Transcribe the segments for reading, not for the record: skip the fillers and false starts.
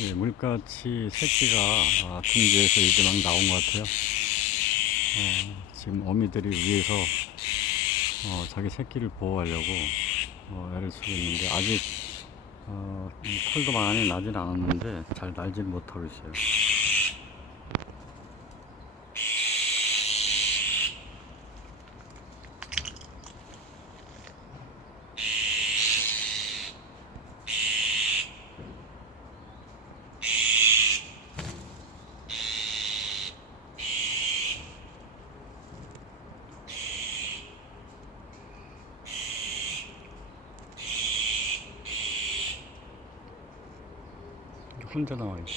예, 물가치 새끼가 둥지에서 이제 막 나온 것 같아요. 지금 어미들이 위에서 자기 새끼를 보호하려고 애를 쓰고 있는데 아직 털도 많이 나진 않았는데 잘 날지는 못하고 있어요. 혼자 나와 있고.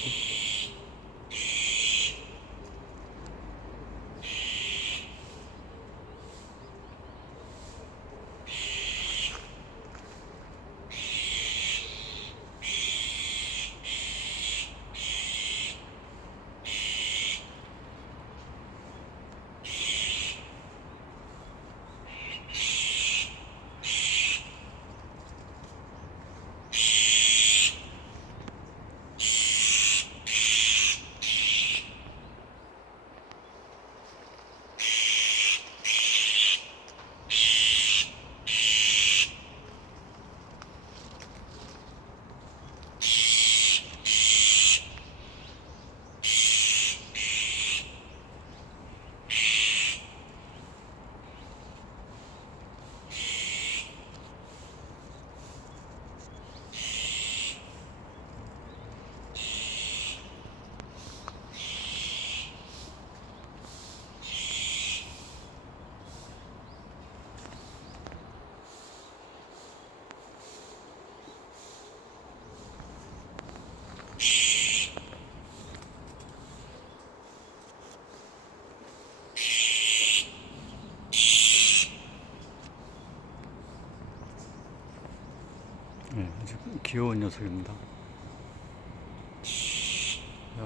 네, 아주 귀여운 녀석입니다. 야,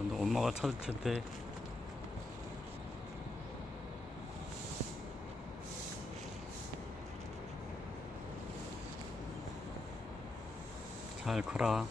너 엄마가 찾을 텐데. 잘 커라.